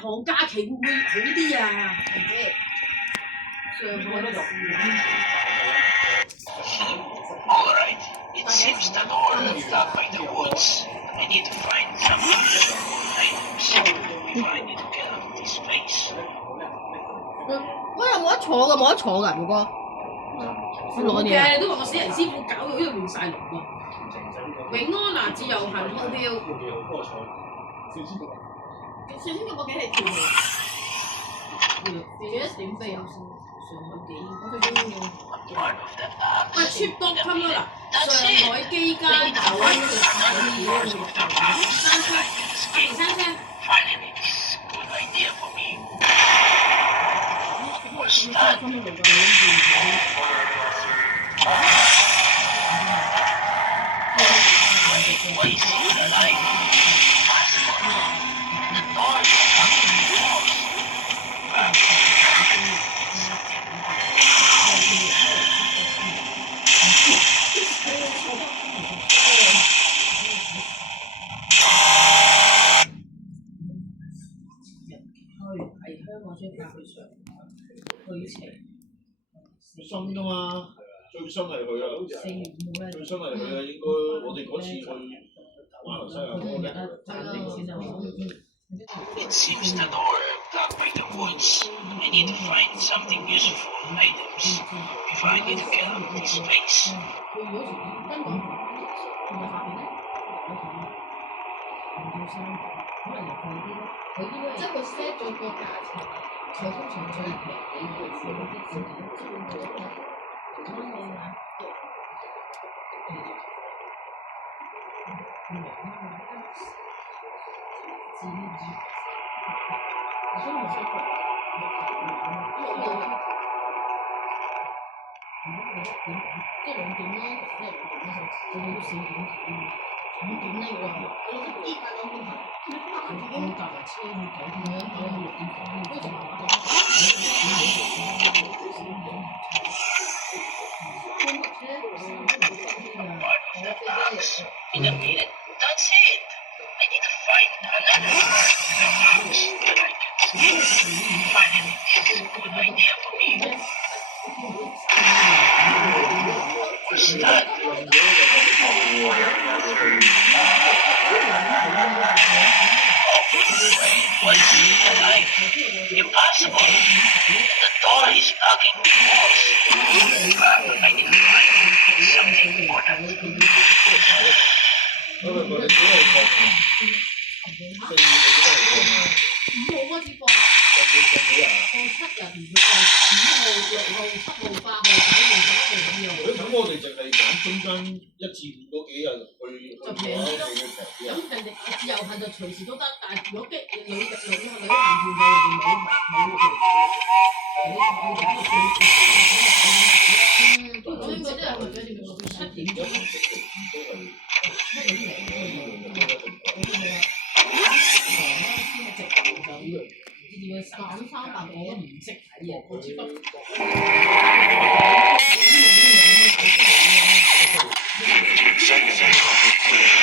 行假期會唔會好啲啊？上海就 All right. It seems that horror is stuck by the woods. I need to find some items before I need to get out of this place. 嗰有冇得坐㗎？冇得坐㗎，如哥。攞嘅，你都話個死人師傅搞到呢度亂晒龍喎。永安娜自由行套票。4千幾個幾係條幾多點飛啊？上海機，我最中意。喂 ，cheap dot com 啦，上海機間酒店3,000。Finally, this is a good idea for me. What's that? Why is he alive? Impossible. The door is fucking closed.新㗎嘛，最新係佢啊，好似係最新係佢啊，應該我哋嗰次去馬來西亞嗰日。It seems that horror blocked by the woods. I need to find something useful items before I need to get out of this place. 即係佢 set 咗個價錢，佢通常最平幾個錢嗰啲錢，即係兩點啦，即係兩點少點5點呢個，我覺得依家兩點我搭架車去9點9點6點半，跟住就慢慢In a minute, that's it. I need to find another box that I can see. Finally, this is a good idea for me. What's that? Why is he alive? Impossible. The door is fucking closed. I need to find something important. 佢哋都係放4月都係放啊。5號開始放，放7日，5號、6號、7號、8號、9號、10號、11號。咁我哋淨係揀中間1至5嗰幾日去，就平啲咯。咁人哋自由行就隨時都得，但係如果旅行團就入邊冇。所以佢都係為咗7點鐘。減300我都唔識睇嘢，我只不過。Exactly.